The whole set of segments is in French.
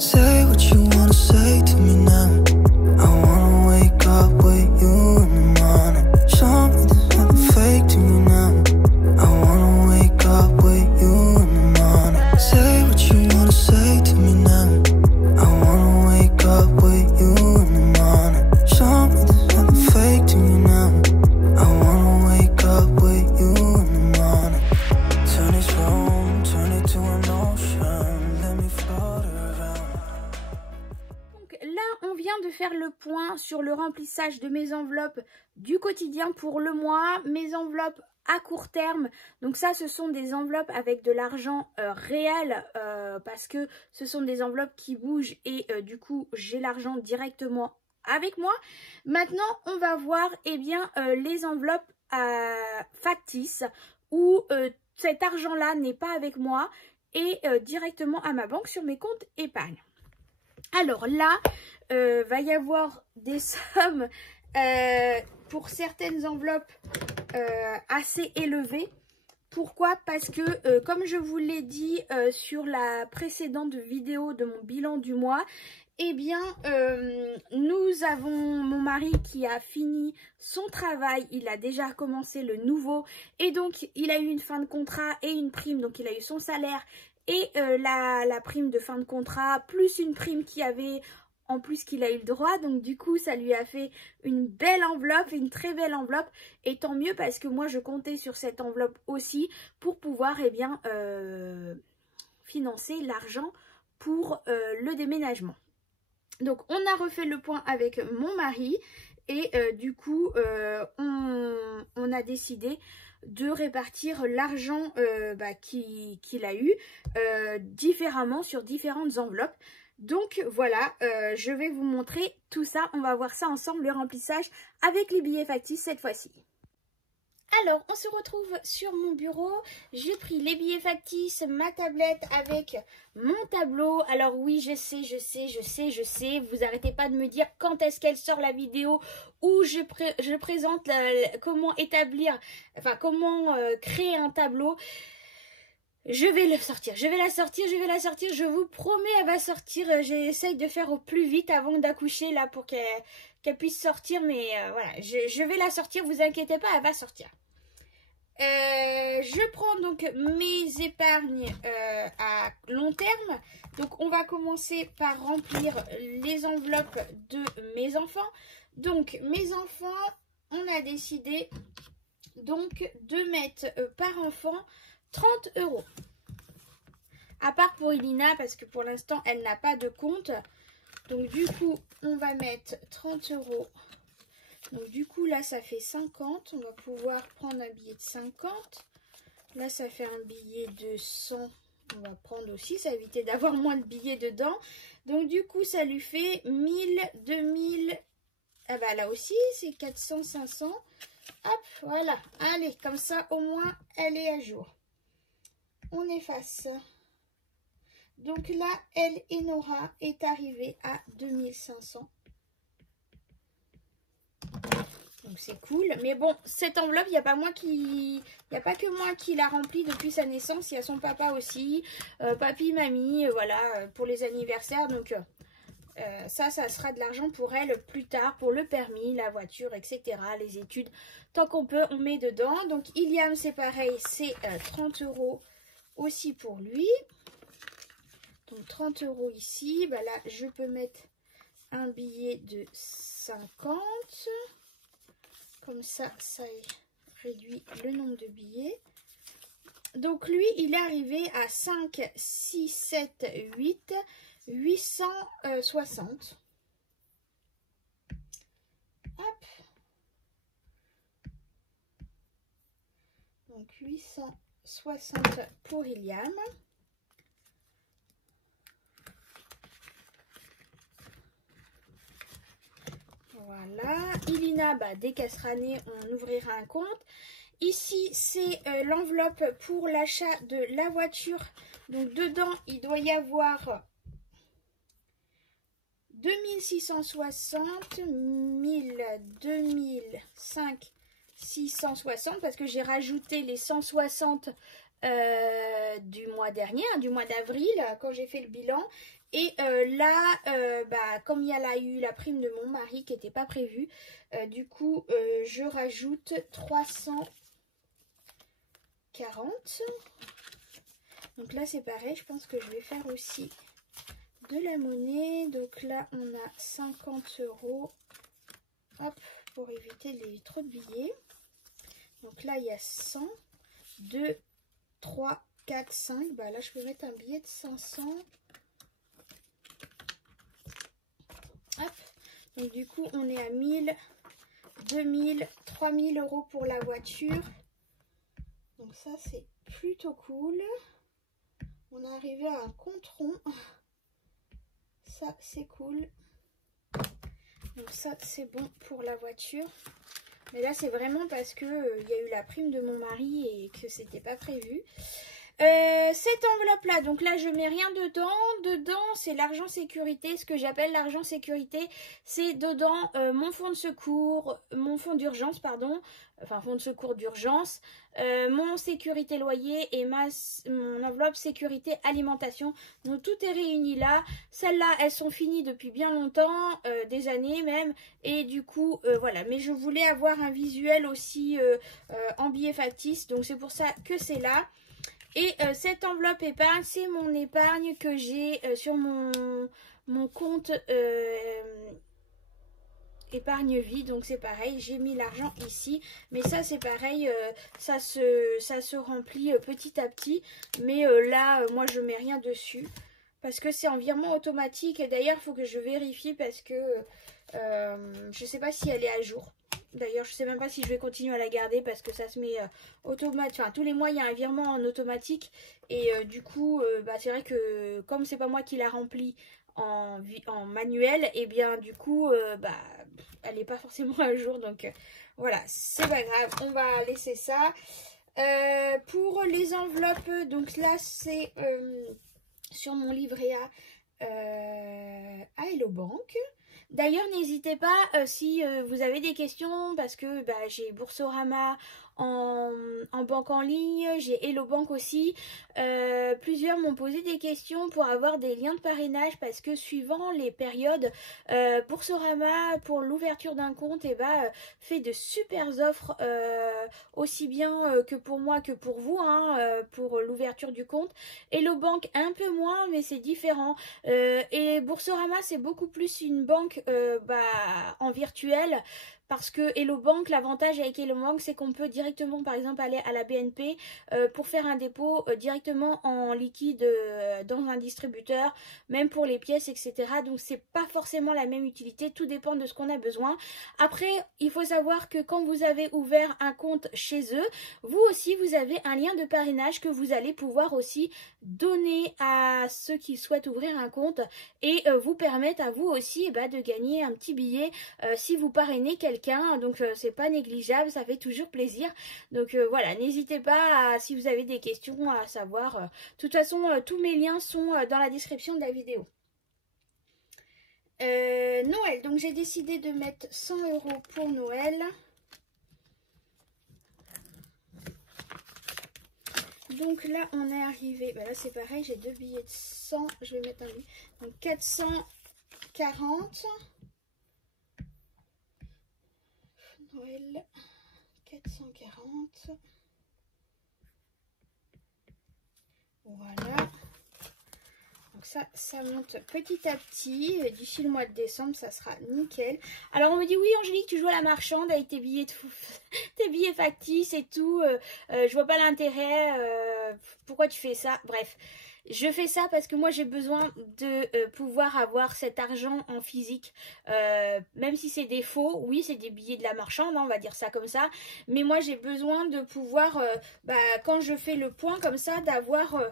Say what you wanna say to me now. I wanna wake up with you in the morning. Show me there's nothing fake to me now. I wanna wake up with you in the morning. Say what you wanna say to me now. I wanna wake up with you in the morning. Show me there's nothing fake to me now. I wanna wake up with you in the morning. Turn this room, turn it to an ocean. Let me float around. Donc là, on vient de faire le point sur le remplissage de mes enveloppes du quotidien pour le mois, mes enveloppes à court terme. Donc ça, ce sont des enveloppes avec de l'argent réel parce que ce sont des enveloppes qui bougent et du coup, j'ai l'argent directement avec moi. Maintenant, on va voir bien, les enveloppes factices où cet argent-là n'est pas avec moi et directement à ma banque sur mes comptes épargne. Alors là, va y avoir des sommes pour certaines enveloppes assez élevées. Pourquoi? Parce que comme je vous l'ai dit sur la précédente vidéo de mon bilan du mois, eh bien nous avons mon mari qui a fini son travail, il a déjà commencé le nouveau et donc il a eu une fin de contrat et une prime, donc il a eu son salaire et la prime de fin de contrat, plus une prime qui avait en plus qu'il a eu le droit. Donc du coup, ça lui a fait une belle enveloppe, une très belle enveloppe. Et tant mieux parce que moi, je comptais sur cette enveloppe aussi pour pouvoir financer l'argent pour le déménagement. Donc on a refait le point avec mon mari et du coup, on a décidé de répartir l'argent qu'il a eu différemment sur différentes enveloppes. Donc voilà, je vais vous montrer tout ça. On va voir ça ensemble, le remplissage avec les billets factices cette fois-ci. Alors, on se retrouve sur mon bureau. J'ai pris les billets factices, ma tablette avec mon tableau. Alors oui, je sais. Vous arrêtez pas de me dire quand est-ce qu'elle sort la vidéo où je présente comment établir, enfin comment créer un tableau. Je vais la sortir, je vous promets, elle va sortir. J'essaye de faire au plus vite avant d'accoucher là pour qu'elle puisse sortir, mais voilà, je vais la sortir, vous inquiétez pas, elle va sortir. Je prends donc mes épargnes à long terme. Donc on va commencer par remplir les enveloppes de mes enfants. Donc mes enfants, on a décidé donc de mettre par enfant 30 €. À part pour Elina, parce que pour l'instant, elle n'a pas de compte. Donc, du coup, on va mettre 30 €. Donc, du coup, là, ça fait 50. On va pouvoir prendre un billet de 50. Là, ça fait un billet de 100. On va prendre aussi, ça va éviter d'avoir moins de billets dedans. Donc, du coup, ça lui fait 1000, 2000. Ah bah, là aussi, c'est 400, 500. Hop, voilà. Allez, comme ça, au moins, elle est à jour. On efface. Donc là, elle et Nora est arrivée à 2500. Donc c'est cool. Mais bon, cette enveloppe, il n'y a pas que moi qui l'a remplie depuis sa naissance. Il y a son papa aussi. Papy, mamie, voilà, pour les anniversaires. Donc ça sera de l'argent pour elle plus tard, pour le permis, la voiture, etc. Les études. Tant qu'on peut, on met dedans. Donc Iliam, c'est pareil, c'est 30 € aussi pour lui. Donc 30 € ici. Bah là, je peux mettre un billet de 50. Comme ça, ça réduit le nombre de billets. Donc lui, il est arrivé à 5, 6, 7, 8, 860. Hop. Donc 860 pour Iliam. Voilà. Ilina, bah, dès qu'elle sera née, on ouvrira un compte. Ici, c'est l'enveloppe pour l'achat de la voiture. Donc, dedans, il doit y avoir 2660, 1000, 2000, 5, 660. Parce que j'ai rajouté les 160 du mois dernier, du mois d'avril, quand j'ai fait le bilan. Et là, comme il y a eu la prime de mon mari qui n'était pas prévue, du coup, je rajoute 340. Donc là, c'est pareil, je pense que je vais faire aussi de la monnaie. Donc là, on a 50 €. Hop, pour éviter trop de billets. Donc là, il y a 100, 2, 3, 4, 5. Bah là, je peux mettre un billet de 500. Hop. Donc du coup, on est à 1000, 2000, 3000 € pour la voiture. Donc ça, c'est plutôt cool. On est arrivé à un compte rond. Ça, c'est cool. Donc ça, c'est bon pour la voiture. Mais là, c'est vraiment parce que y a eu la prime de mon mari et que c'était pas prévu. Cette enveloppe là, donc là je mets rien dedans. Dedans c'est l'argent sécurité. Ce que j'appelle l'argent sécurité, c'est dedans mon fonds de secours, mon fonds d'urgence pardon, enfin fonds de secours d'urgence, mon sécurité loyer et mon enveloppe sécurité alimentation. Donc tout est réuni là. Celles-là elles sont finies depuis bien longtemps, des années même, et du coup voilà. Mais je voulais avoir un visuel aussi en billets factices, donc c'est pour ça que c'est là. Et cette enveloppe épargne, c'est mon épargne que j'ai sur mon compte épargne vie. Donc c'est pareil, j'ai mis l'argent ici. Mais ça c'est pareil, ça se remplit petit à petit. Mais là, moi je mets rien dessus. Parce que c'est en virement automatique. Et d'ailleurs, il faut que je vérifie parce que je ne sais pas si elle est à jour. D'ailleurs, je ne sais même pas si je vais continuer à la garder parce que ça se met automatique. Enfin, tous les mois, il y a un virement en automatique. Et du coup, c'est vrai que comme c'est pas moi qui la remplis en manuel, et bien du coup, elle n'est pas forcément à jour. Donc voilà, c'est pas grave. On va laisser ça. Pour les enveloppes, donc là, c'est sur mon livret à Hello Bank. D'ailleurs, n'hésitez pas si vous avez des questions, parce que j'ai Boursorama en banque en ligne, j'ai Hello Bank aussi. Plusieurs m'ont posé des questions pour avoir des liens de parrainage, parce que suivant les périodes, Boursorama pour l'ouverture d'un compte fait de super offres, aussi bien que pour moi que pour vous, pour l'ouverture du compte. Hello Bank un peu moins, mais c'est différent. Et Boursorama c'est beaucoup plus une banque en virtuel. Parce que Hello Bank, l'avantage avec Hello Bank, c'est qu'on peut directement, par exemple, aller à la BNP pour faire un dépôt directement en liquide dans un distributeur, même pour les pièces, etc. Donc, c'est pas forcément la même utilité. Tout dépend de ce qu'on a besoin. Après, il faut savoir que quand vous avez ouvert un compte chez eux, vous aussi, vous avez un lien de parrainage que vous allez pouvoir aussi donner à ceux qui souhaitent ouvrir un compte et vous permettre à vous aussi de gagner un petit billet si vous parrainez quelqu'un. Donc c'est pas négligeable, ça fait toujours plaisir. Donc voilà, n'hésitez pas si vous avez des questions à savoir. De toute façon, tous mes liens sont dans la description de la vidéo. Noël, donc j'ai décidé de mettre 100 € pour Noël. Donc là on est arrivé, là c'est pareil, j'ai deux billets de 100, je vais mettre un billet, donc 440. Noël 440. Voilà. Donc ça monte petit à petit. D'ici le mois de décembre, ça sera nickel. Alors on me dit oui Angélique, tu joues à la marchande avec tes billets tes billets factices et tout. Je vois pas l'intérêt. Pourquoi tu fais ça? Bref. Je fais ça parce que moi j'ai besoin de pouvoir avoir cet argent en physique, même si c'est des faux, oui c'est des billets de la marchande, on va dire ça comme ça, mais moi j'ai besoin de pouvoir, quand je fais le point comme ça, d'avoir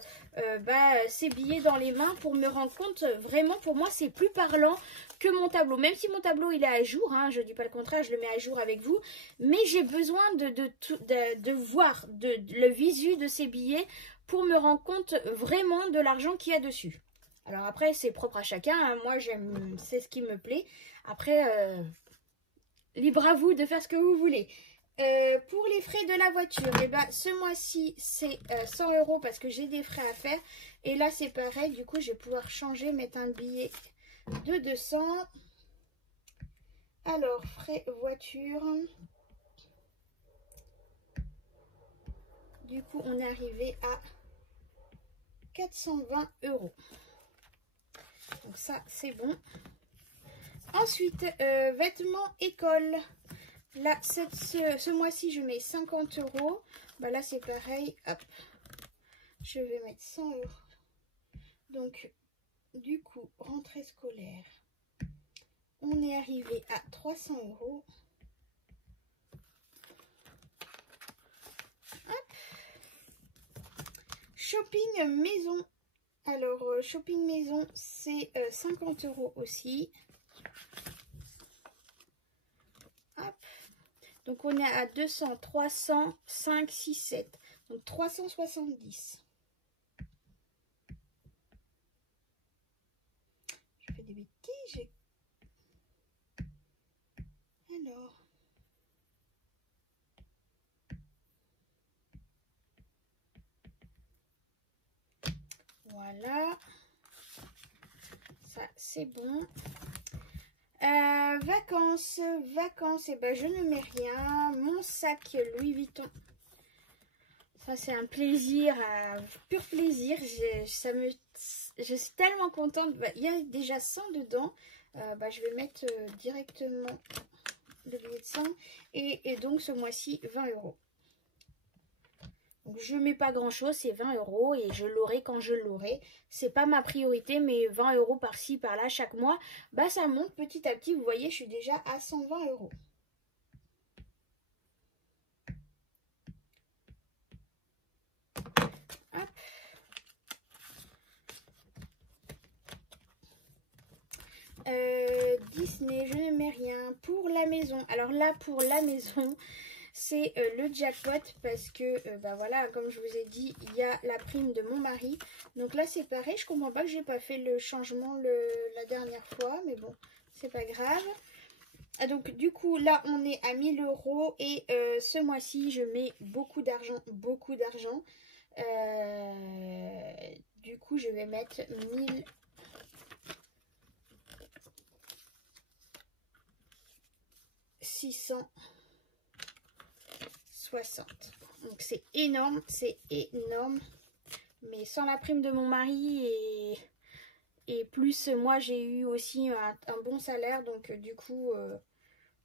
ces billets dans les mains pour me rendre compte, vraiment pour moi c'est plus parlant que mon tableau, même si mon tableau il est à jour, je dis pas le contraire, je le mets à jour avec vous, mais j'ai besoin de voir le visu de ces billets pour me rendre compte vraiment de l'argent qu'il y a dessus. Alors après, c'est propre à chacun. Moi, j'aime, c'est ce qui me plaît. Après, libre à vous de faire ce que vous voulez. Pour les frais de la voiture, et ben, ce mois-ci, c'est 100 € parce que j'ai des frais à faire. Et là, c'est pareil. Du coup, je vais pouvoir changer, mettre un billet de 200. Alors, frais voiture. Du coup, on est arrivé à 420 €. Donc ça, c'est bon. Ensuite, vêtements école. Là, ce mois-ci, je mets 50 €. Bah là, c'est pareil. Hop. Je vais mettre 100 €. Donc, du coup, rentrée scolaire. On est arrivé à 300 €. Hop. Shopping maison. Alors, shopping maison, c'est 50 € aussi. Hop. Donc, on est à 200, 300, 5, 6, 7. Donc, 370. Je fais des bêtises. Alors. Voilà. Ça, c'est bon. Vacances, et ben je ne mets rien. Mon sac Louis Vuitton. Ça, c'est un plaisir, un pur plaisir. Je suis tellement contente. Bah, il y a déjà 100 dedans. Bah, je vais mettre directement le billet de 100. Et donc, ce mois-ci, 20 €. Donc, je ne mets pas grand chose, c'est 20 € et je l'aurai quand je l'aurai. C'est pas ma priorité, mais 20 € par-ci, par-là, chaque mois, bah ça monte petit à petit. Vous voyez, je suis déjà à 120 €. Hop. Disney, je ne mets rien. Pour la maison, alors là, pour la maison, c'est le jackpot parce que, bah voilà, comme je vous ai dit, il y a la prime de mon mari. Donc là, c'est pareil, je comprends pas que j'ai pas fait le changement la dernière fois, mais bon, c'est pas grave. Ah, donc du coup, là, on est à 1000 € et ce mois-ci, je mets beaucoup d'argent, beaucoup d'argent. Du coup, je vais mettre 1660. Donc c'est énorme, mais sans la prime de mon mari et plus moi j'ai eu aussi un bon salaire, donc du coup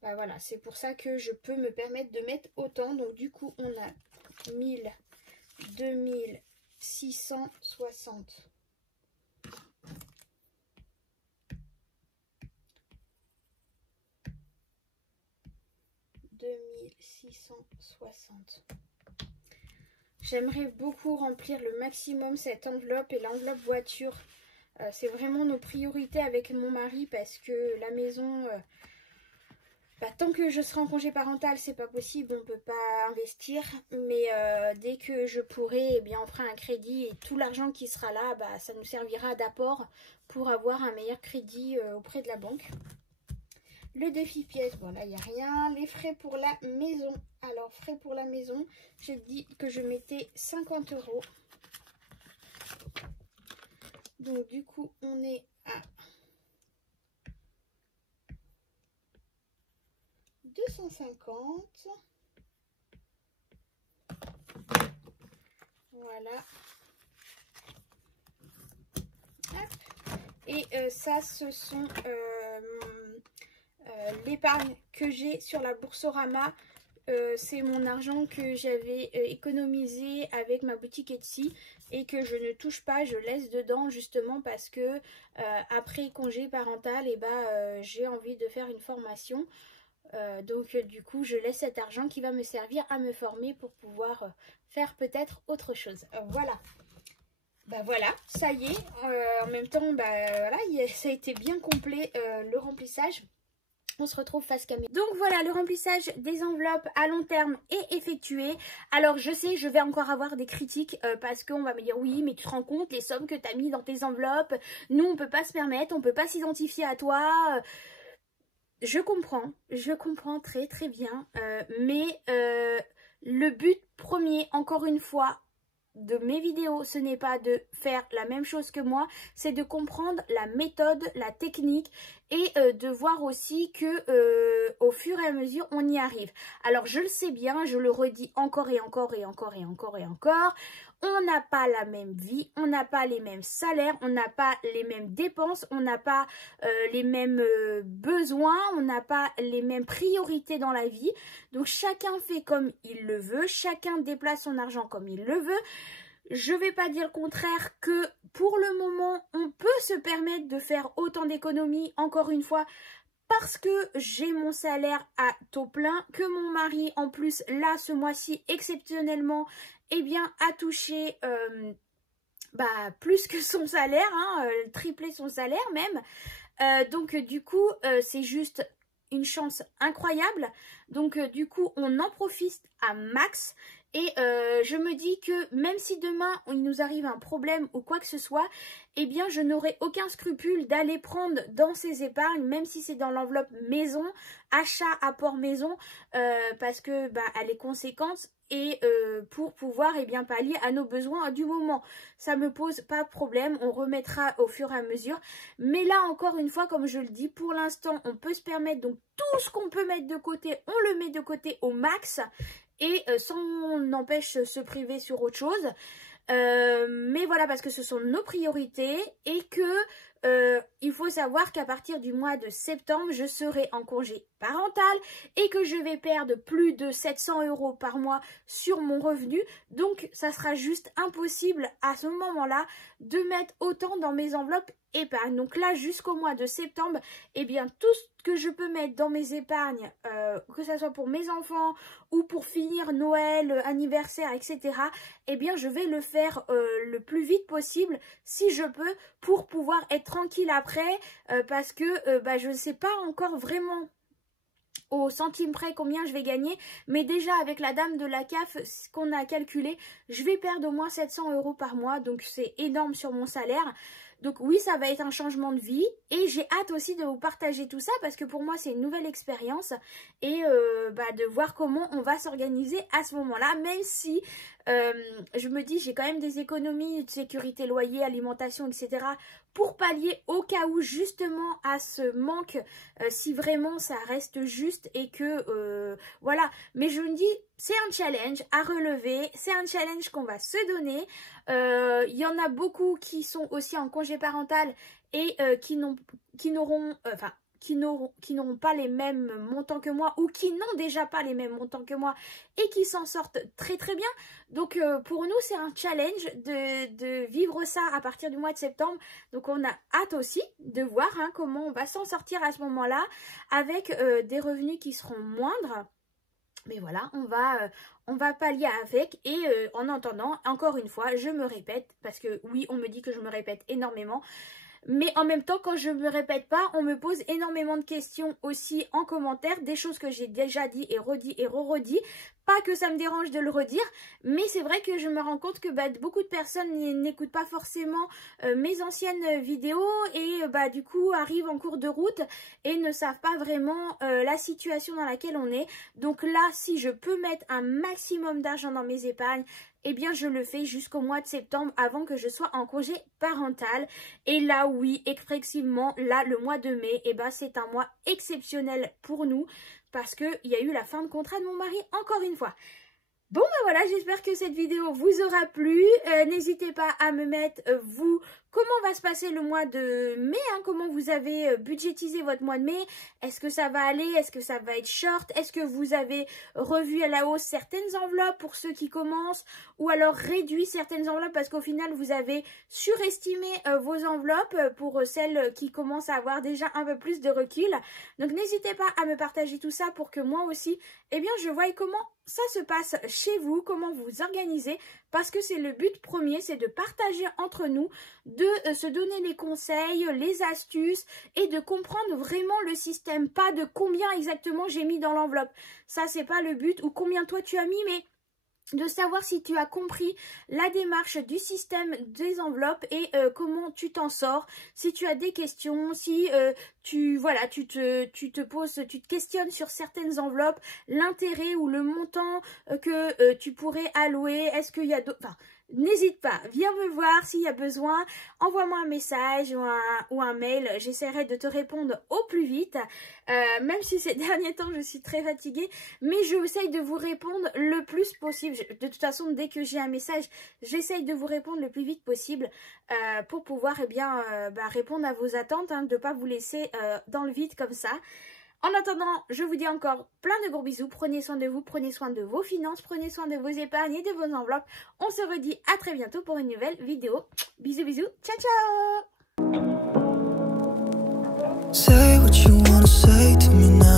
bah voilà, c'est pour ça que je peux me permettre de mettre autant. Donc du coup on a 2660. J'aimerais beaucoup remplir le maximum cette enveloppe et l'enveloppe voiture. C'est vraiment nos priorités avec mon mari parce que la maison, bah, tant que je serai en congé parental, c'est pas possible, on peut pas investir. Mais dès que je pourrai, eh bien, on fera un crédit et tout l'argent qui sera là, bah, ça nous servira d'apport pour avoir un meilleur crédit auprès de la banque. Le défi pièce, bon là il n'y a rien. Les frais pour la maison. Alors frais pour la maison, j'ai dit que je mettais 50 €. Donc du coup on est à 250. Voilà. Hop. Et ça ce sont l'épargne que j'ai sur la Boursorama. C'est mon argent que j'avais économisé avec ma boutique Etsy et que je ne touche pas, je laisse dedans justement parce que après congé parental, et j'ai envie de faire une formation. Donc du coup je laisse cet argent qui va me servir à me former pour pouvoir faire peut-être autre chose. Voilà. Bah voilà, ça y est. En même temps, bah voilà, ça a été bien complet le remplissage. On se retrouve face caméra. Donc voilà, le remplissage des enveloppes à long terme est effectué. Alors je sais, je vais encore avoir des critiques parce qu'on va me dire oui, mais tu te rends compte les sommes que tu as mis dans tes enveloppes. Nous, on peut pas se permettre, on peut pas s'identifier à toi. je comprends très très bien, mais le but premier, encore une fois, de mes vidéos, ce n'est pas de faire la même chose que moi, c'est de comprendre la méthode, la technique et de voir aussi que au fur et à mesure on y arrive. Alors je le sais bien, je le redis encore et encore et encore et encore et encore, on n'a pas la même vie, on n'a pas les mêmes salaires, on n'a pas les mêmes dépenses, on n'a pas les mêmes besoins, on n'a pas les mêmes priorités dans la vie. Donc chacun fait comme il le veut, chacun déplace son argent comme il le veut. Je ne vais pas dire le contraire que pour le moment, on peut se permettre de faire autant d'économies, encore une fois, parce que j'ai mon salaire à taux plein, que mon mari, en plus, là, ce mois-ci, exceptionnellement, eh bien, a touché plus que son salaire, hein, triplé son salaire même. Donc, du coup, c'est juste une chance incroyable. Donc, du coup, on en profite à max. Et je me dis que même si demain il nous arrive un problème ou quoi que ce soit, eh bien je n'aurai aucun scrupule d'aller prendre dans ces épargnes, même si c'est dans l'enveloppe maison, achat, apport maison, parce que elle est conséquente et pour pouvoir pallier à nos besoins du moment. Ça me pose pas de problème, on remettra au fur et à mesure. Mais là encore une fois, comme je le dis, pour l'instant on peut se permettre, donc tout ce qu'on peut mettre de côté, on le met de côté au max. Et sans n'empêche se priver sur autre chose. Mais voilà, parce que ce sont nos priorités et que il faut savoir qu'à partir du mois de septembre, je serai en congé parental et que je vais perdre plus de 700 € par mois sur mon revenu. Donc, ça sera juste impossible à ce moment-là de mettre autant dans mes enveloppes épargne. Donc là, jusqu'au mois de septembre, eh bien, tout ce que je peux mettre dans mes épargnes, que ce soit pour mes enfants ou pour finir Noël, anniversaire, etc., eh bien, je vais le faire le plus vite possible, si je peux, pour pouvoir être tranquille après, parce que je ne sais pas encore vraiment au centime près combien je vais gagner, mais déjà avec la dame de la CAF, ce qu'on a calculé, je vais perdre au moins 700 € par mois, donc c'est énorme sur mon salaire. Donc oui, ça va être un changement de vie et j'ai hâte aussi de vous partager tout ça parce que pour moi c'est une nouvelle expérience et de voir comment on va s'organiser à ce moment-là, même si je me dis j'ai quand même des économies de sécurité, loyer, alimentation, etc. pour pallier au cas où justement à ce manque, si vraiment ça reste juste et que voilà. Mais je me dis c'est un challenge à relever, c'est un challenge qu'on va se donner. Il y en a beaucoup qui sont aussi en congé parental et qui n'auront pas les mêmes montants que moi ou qui n'ont déjà pas les mêmes montants que moi et qui s'en sortent très très bien. Donc pour nous c'est un challenge de vivre ça à partir du mois de septembre. Donc on a hâte aussi de voir comment on va s'en sortir à ce moment-là avec des revenus qui seront moindres. Mais voilà, on va pallier avec et en entendant, encore une fois, je me répète, parce que oui, on me dit que je me répète énormément. Mais en même temps, quand je ne me répète pas, on me pose énormément de questions aussi en commentaire, des choses que j'ai déjà dit et redit et re-redit. Pas que ça me dérange de le redire, mais c'est vrai que je me rends compte que beaucoup de personnes n'écoutent pas forcément mes anciennes vidéos et du coup arrivent en cours de route et ne savent pas vraiment la situation dans laquelle on est. Donc là, si je peux mettre un maximum d'argent dans mes épargnes, eh bien je le fais jusqu'au mois de septembre avant que je sois en congé parental. Et là oui, effectivement, là le mois de mai, c'est un mois exceptionnel pour nous parce qu'il y a eu la fin de contrat de mon mari encore une fois. Bon voilà, j'espère que cette vidéo vous aura plu. N'hésitez pas à me mettre vous comment va se passer le mois de mai, comment vous avez budgétisé votre mois de mai. Est-ce que ça va aller? Est-ce que ça va être short? Est-ce que vous avez revu à la hausse certaines enveloppes pour ceux qui commencent? Ou alors réduit certaines enveloppes parce qu'au final vous avez surestimé vos enveloppes pour celles qui commencent à avoir déjà un peu plus de recul. Donc n'hésitez pas à me partager tout ça pour que moi aussi, je voie comment ça se passe chez vous, comment vous organisez, parce que c'est le but premier, c'est de partager entre nous, de se donner les conseils, les astuces et de comprendre vraiment le système, pas de combien exactement j'ai mis dans l'enveloppe. Ça, c'est pas le but, ou combien toi tu as mis, mais de savoir si tu as compris la démarche du système des enveloppes et comment tu t'en sors. Si tu as des questions, si tu te questionnes sur certaines enveloppes, l'intérêt ou le montant que tu pourrais allouer, est-ce qu'il y a d'autres... Enfin, n'hésite pas, viens me voir s'il y a besoin, envoie-moi un message ou un mail, j'essaierai de te répondre au plus vite, même si ces derniers temps je suis très fatiguée, mais j'essaye de vous répondre le plus possible. De toute façon, dès que j'ai un message, j'essaye de vous répondre le plus vite possible pour pouvoir répondre à vos attentes, hein, de ne pas vous laisser dans le vide comme ça. En attendant, je vous dis encore plein de gros bisous. Prenez soin de vous, prenez soin de vos finances, prenez soin de vos épargnes et de vos enveloppes. On se redit à très bientôt pour une nouvelle vidéo. Bisous, bisous. Ciao, ciao! Say what you wanna say to me now.